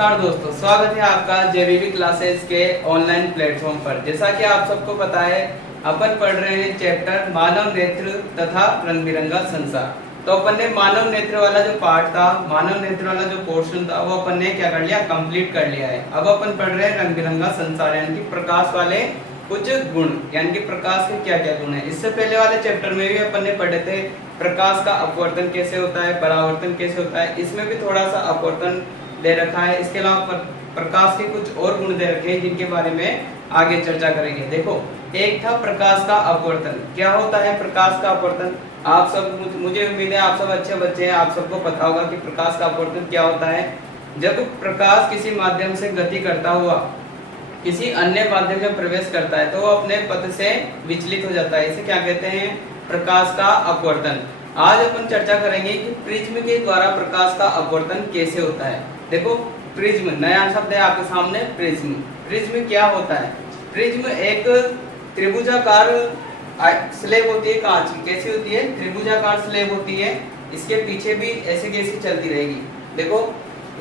नमस्कार दोस्तों, स्वागत है आपका जेबीबी क्लासेस के ऑनलाइन प्लेटफॉर्म पर। जैसा कि आप सबको पता है, अपन पढ़ रहे हैं चैप्टर मानव नेत्र तथा रंग बिरंगा संसार। तो अपन ने मानव नेत्र वाला जो पार्ट था, मानव नेत्र वाला जो पोर्शन था, वो अपन ने क्या कर लिया, कंप्लीट कर लिया है। अब अपन पढ़ रहे हैं रंग बिरंगा संसार, यानी कि प्रकाश वाले कुछ गुण, यानी कि प्रकाश के क्या क्या गुण है। इससे पहले वाले चैप्टर में भी अपन ने पढ़े थे प्रकाश का अपवर्तन कैसे होता है, परावर्तन कैसे होता है। इसमें भी थोड़ा सा अपवर्तन दे रखा है। इसके अलावा प्रकाश के कुछ और गुण दे रखे हैं, जिनके बारे में आगे चर्चा करेंगे। देखो, एक था प्रकाश का अपवर्तन। क्या होता है प्रकाश का अपवर्तन? आप सब, मुझे उम्मीद है आप सब अच्छे बच्चे हैं, आप सबको पता होगा कि प्रकाश का अपवर्तन क्या होता है। जब प्रकाश किसी माध्यम से गति करता हुआ किसी अन्य माध्यम में प्रवेश करता है, तो वो अपने पथ से विचलित हो जाता है। इसे क्या कहते हैं? प्रकाश का अपवर्तन। आज अपन चर्चा करेंगे कि प्रिज्म के द्वारा प्रकाश का अपवर्तन कैसे होता है। देखो, प्रिज्म नया शब्द है आपके सामने, प्रिज्म। प्रिज्म क्या होता है? प्रिज्म एक त्रिभुजाकार स्लेब होती है कांच की। कैसी होती है? त्रिभुजाकार स्लेब होती है। इसके पीछे भी ऐसे कैसी चलती रहेगी। देखो,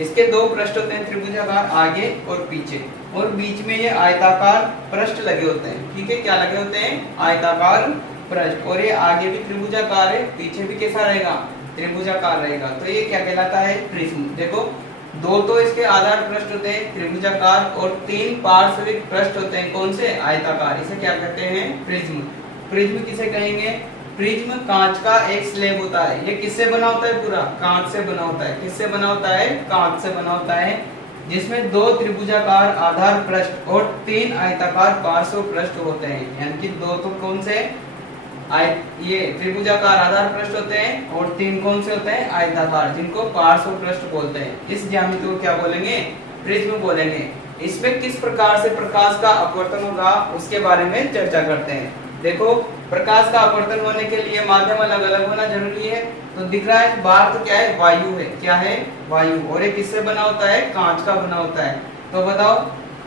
इसके दो पृष्ठ होते हैं त्रिभुजाकार, आगे और पीछे, और बीच में ये आयताकार पृष्ठ लगे होते हैं। ठीक है, क्या लगे होते हैं? आयताकार पृष्ठ। और ये आगे भी त्रिभुजाकार है, पीछे भी कैसा रहेगा? त्रिभुजाकार रहेगा। तो ये क्या कहलाता है? प्रिज्म। देखो, दो तो इसके आधार पृष्ठ होते हैं त्रिभुजाकार, और तीन पार्श्विक पृष्ठ होते हैं। कौन से? आयताकार। इसे क्या कहते हैं? प्रिज्म। प्रिज्म किसे कहेंगे? प्रिज्म कांच का एक स्लेब होता है। ये किससे बना होता है? पूरा कांच से बना होता है। किससे बना होता है? कांच से बना होता है, जिसमें दो त्रिभुजाकार आधार पृष्ठ और तीन आयताकार पार्श्व पृष्ठ होते हैं। यानी कि दो तो कौन से? ये त्रिभुजाकार आधार पृष्ठ होते हैं, और तीन कौन से होते हैं? आयताकार, जिनको पार्श्व पृष्ठ बोलते हैं। इस ज्यामिति को क्या बोलेंगे? प्रिज्म बोलेंगे। इसमें किस प्रकार से प्रकाश का अपवर्तन होगा, उसके बारे में चर्चा करते हैं। देखो, प्रकाश का अपवर्तन होने के लिए माध्यम अलग अलग होना जरूरी है। तो दिख रहा है बाहर तो क्या है? वायु है। क्या है? वायु। और ये किससे बना होता है? कांच का बना होता है। तो बताओ,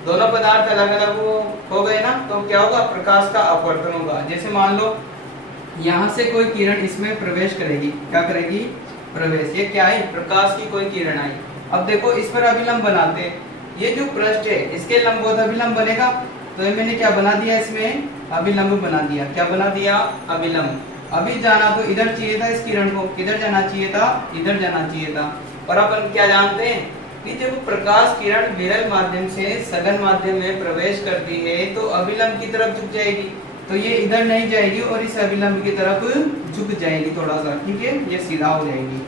दोनों पदार्थ अलग अलग हो गए ना, तो क्या होगा? प्रकाश का अपवर्तन होगा। जैसे मान लो यहाँ से कोई किरण इसमें प्रवेश करेगी। क्या करेगी? प्रवेश। ये क्या है? प्रकाश की कोई किरण आई। अब देखो, इस पर अभिलंब बनाते हैं। ये जो पृष्ठ है, इसके लंबवत अभिलंब बनेगा। तो ये मैंने क्या बना दिया? इसमें अभिलंब बना दिया। क्या बना दिया? अभिलंब। अभी जाना तो इधर चाहिए था, इस किरण को किधर जाना चाहिए था? इधर जाना चाहिए था। और अपन क्या जानते हैं कि जब प्रकाश किरण विरल माध्यम से सघन माध्यम में प्रवेश करती है, तो अभिलंब की तरफ झुक जाएगी। तो ये इधर नहीं जाएगी और इस अभिलंब की तरफ झुक जाएगी थोड़ा सा। ठीक है, ये सीधा हो जाएगी।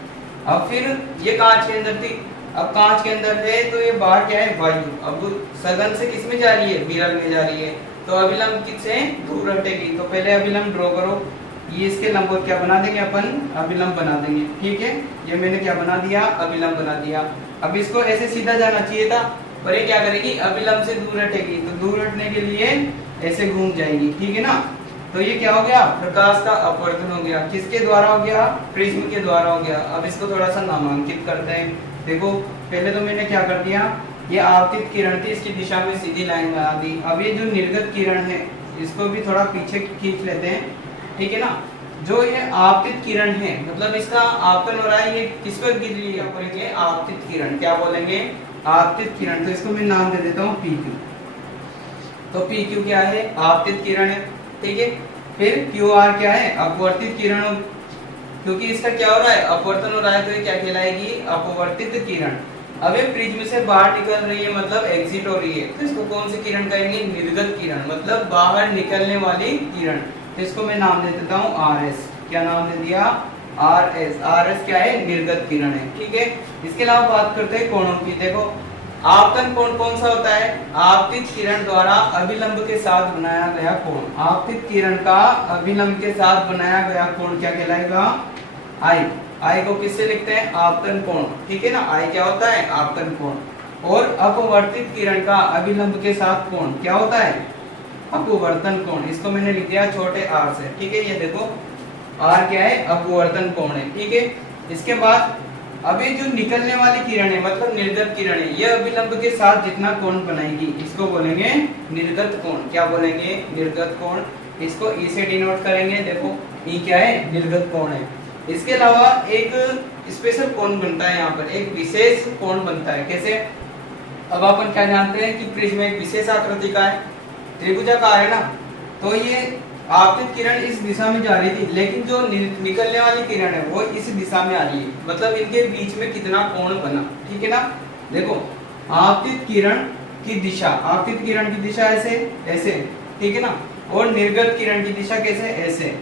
अब फिर ये कांच के अंदर थी, अब कांच के अंदर है, तो ये बाहर क्या है? वायु। अब सघन से किस में जा रही है? विरल में जा रही है। तो अभिलंब किससे दूर हटेगी। तो पहले अभिलंब ड्रॉ करो। ये इसके लंबवत क्या बना देंगे अपन? अभिलंब बना देंगे। ठीक है, ये मैंने क्या बना दिया? अभिलंब बना दिया। अब इसको ऐसे सीधा जाना चाहिए था, पर ये क्या करेगी? अभिलंब से दूर हटेगी। तो दूर हटने के लिए ऐसे घूम जाएगी। ठीक है ना। तो ये क्या हो गया? प्रकाश का अपवर्तन हो गया। किसके द्वारा हो गया? प्रिज्म के द्वारा हो गया। अब इसको थोड़ा सा नामांकित करते हैं। देखो, पहले तो मैंने क्या कर दिया, ये आपतित किरण थी, इसकी दिशा में सीधी लाइन बना दी। अब ये जो निर्गत किरण है, इसको भी थोड़ा पीछे खींच लेते हैं। ठीक है ना। जो ये आपतित किरण है, मतलब इसका आपतन हो रहा है, ये किस पर गिर रही है? बोलेंगे आपतित किरण। क्या बोलेंगे? आपतित किरण। तो इसको मैं नाम दे देता हूँ PQ। तो PQ क्या है? आपतित किरण है। ठीक है। फिर QR क्या है? अपवर्तित किरण। क्योंकि इसका क्या हो रहा है? अपवर्तन हो रहा है, तो ये क्या कहलाएगी? अपवर्तित किरण। अब ये प्रिज्म से बाहर निकल रही है, मतलब एग्जिट हो रही है, तो इसको कौन सी किरण कहेंगे? निर्गत किरण, मतलब बाहर निकलने वाली किरण। तो इसको मैं नाम दे देता हूँ RS। क्या नाम दे दिया? RS। RS क्या है? निर्गत किरण है। ठीक है। इसके अलावा बात करते हैं कोणों की। देखो, आपतन कोण कौन सा होता है? आपतित किरण द्वारा अभिलंब के साथ बनाया गया कोण। आपतित किरण का अभिलंब के साथ बनाया गया कोण क्या कहलाएगा? I। I को किससे लिखते हैं? आपतन कोण। ठीक है ना। I क्या होता है? आपतन कोण। और अपवर्तित किरण का अभिलंब के साथ कोण क्या होता है? अपवर्तन कोण। इसको मैंने लिख दिया छोटे r से। ठीक है, ये देखो r क्या है? अपवर्तन कोण है। ठीक है। इसके बाद अभी जो निकलने वाली किरण है, मतलब निर्गत किरण है, यह अभिलंब के साथ जितना कोण बनाएगी, इसको बोलेंगे निर्गत कोण। क्या बोलेंगे? निर्गत कोण। इसको E से डिनोट करेंगे। देखो, E क्या है? निर्गत कोण है। इसके अलावा एक स्पेशल कोण बनता है, यहाँ पर एक विशेष कोण बनता है। कैसे? अब अपन क्या जानते हैं कि प्रिज्म एक विशेष आकृति का है, त्रिभुजाकार है ना। तो ये आपतित किरण इस दिशा में जा रही थी, लेकिन जो निकलने वाली किरण है वो इस दिशा में आ रही है, मतलब इनके बीच में कितना कोण बना, ठीक है ना। देखो आपतित किरण की दिशा, आपतित किरण की दिशा ऐसे ऐसे, ठीक है ना, और निर्गत किरण की दिशा कैसे, ऐसे।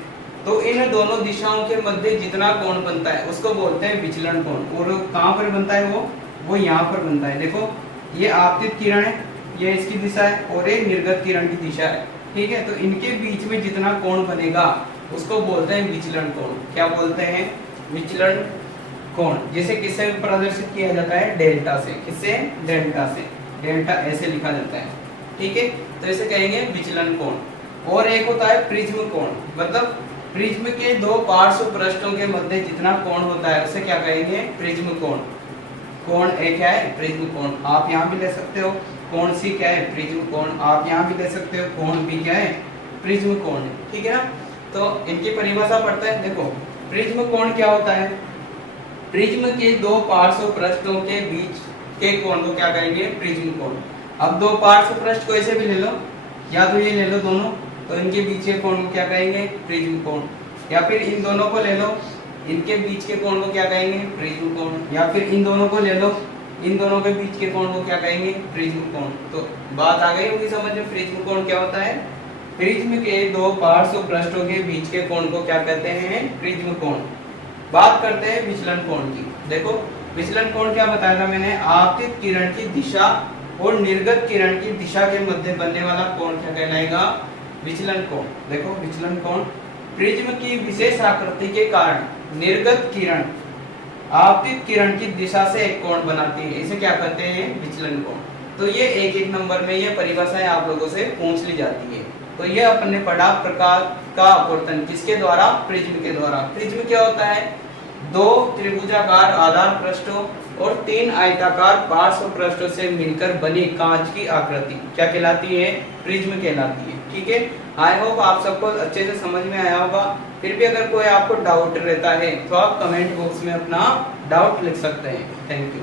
तो इन दोनों दिशाओं के मध्य जितना कोण बनता है उसको बोलते हैं विचलन कोण। और कहाँ पर बनता है वो यहाँ पर बनता है। देखो ये आपतित किरण है, ये इसकी दिशा है, और ये निर्गत किरण की दिशा है, ठीक है। तो इनके बीच में जितना कोण बनेगा उसको बोलते हैं विचलन कोण। क्या बोलते हैं, विचलन कोण। जैसे किससे प्रदर्शित किया जाता है, डेल्टा से। किससे, डेल्टा से। डेल्टा ऐसे लिखा जाता है, ठीक है। तो इसे कहेंगे विचलन कोण। और एक होता है प्रिज्म कोण, मतलब प्रिज्म के दो पार्श्व पृष्ठों के मध्य जितना कोण होता है उसे क्या कहेंगे, प्रिज्म कोण। कोण एक क्या है, प्रिज्म कोण। आप यहाँ भी ले सकते हो कोण सी क्या है, प्रिज्म कोण। आप यहाँ भी ले सकते हो कोण भी क्या है, प्रिज्म कोण, ठीक है ना। तो इनकी परिभाषा पढ़ते हैं। देखो प्रिज्म कोण क्या होता है, प्रिज्म के दो पार्श्व पृष्ठों के बीच के कोण को क्या कहेंगे, प्रिज्म कोण। अब दो पार्श्व पृष्ठ को ऐसे भी ले लो, या तो ये ले लो दोनों, तो इनके बीच के कोण को क्या कहेंगे, प्रिज्म कोण। या फिर इन दोनों को ले लो, इनके बीच के कोण को क्या कहेंगे, प्रिज्म कोण। या फिर इन दोनों को ले लो, इन दोनों के बीच के कोण को क्या कहेंगे, प्रिज्म कोण। तो बात आ गई होगी समझ में, प्रिज्म कोण क्या होता है। प्रिज्म के दो पार्श्व पृष्ठों के बीच के कोण को क्या कहते हैं, प्रिज्म कोण। बात करते हैं विचलन कोण की। देखो विचलन कोण क्या बताया था मैंने, आपतित किरण की दिशा और निर्गत किरण की दिशा के मध्य बनने वाला कोण क्या कहलाएगा, विचलन कोण। देखो विचलन कोण प्रिज्म की विशेष आकृति के कारण निर्गत किरण आपतित किरण की दिशा से एक कोण बनाती है, इसे क्या कहते हैं, विचलन कोण। तो ये एक एक नंबर में ये परिभाषाएं आप लोगों से पूछ ली जाती है। तो ये अपन ने पढ़ा प्रकाश का अपवर्तन किसके द्वारा, प्रिज्म के द्वारा। प्रिज्म क्या होता है, दो त्रिभुजाकार आधार पृष्ठों और तीन आयताकार पार्श्व पृष्ठों से मिलकर बनी कांच की आकृति क्या कहलाती है, प्रिज्म कहलाती है, ठीक है। आई होप आप सबको अच्छे से समझ में आया होगा। फिर भी अगर कोई आपको डाउट रहता है तो आप कमेंट बॉक्स में अपना डाउट लिख सकते हैं। Thank you.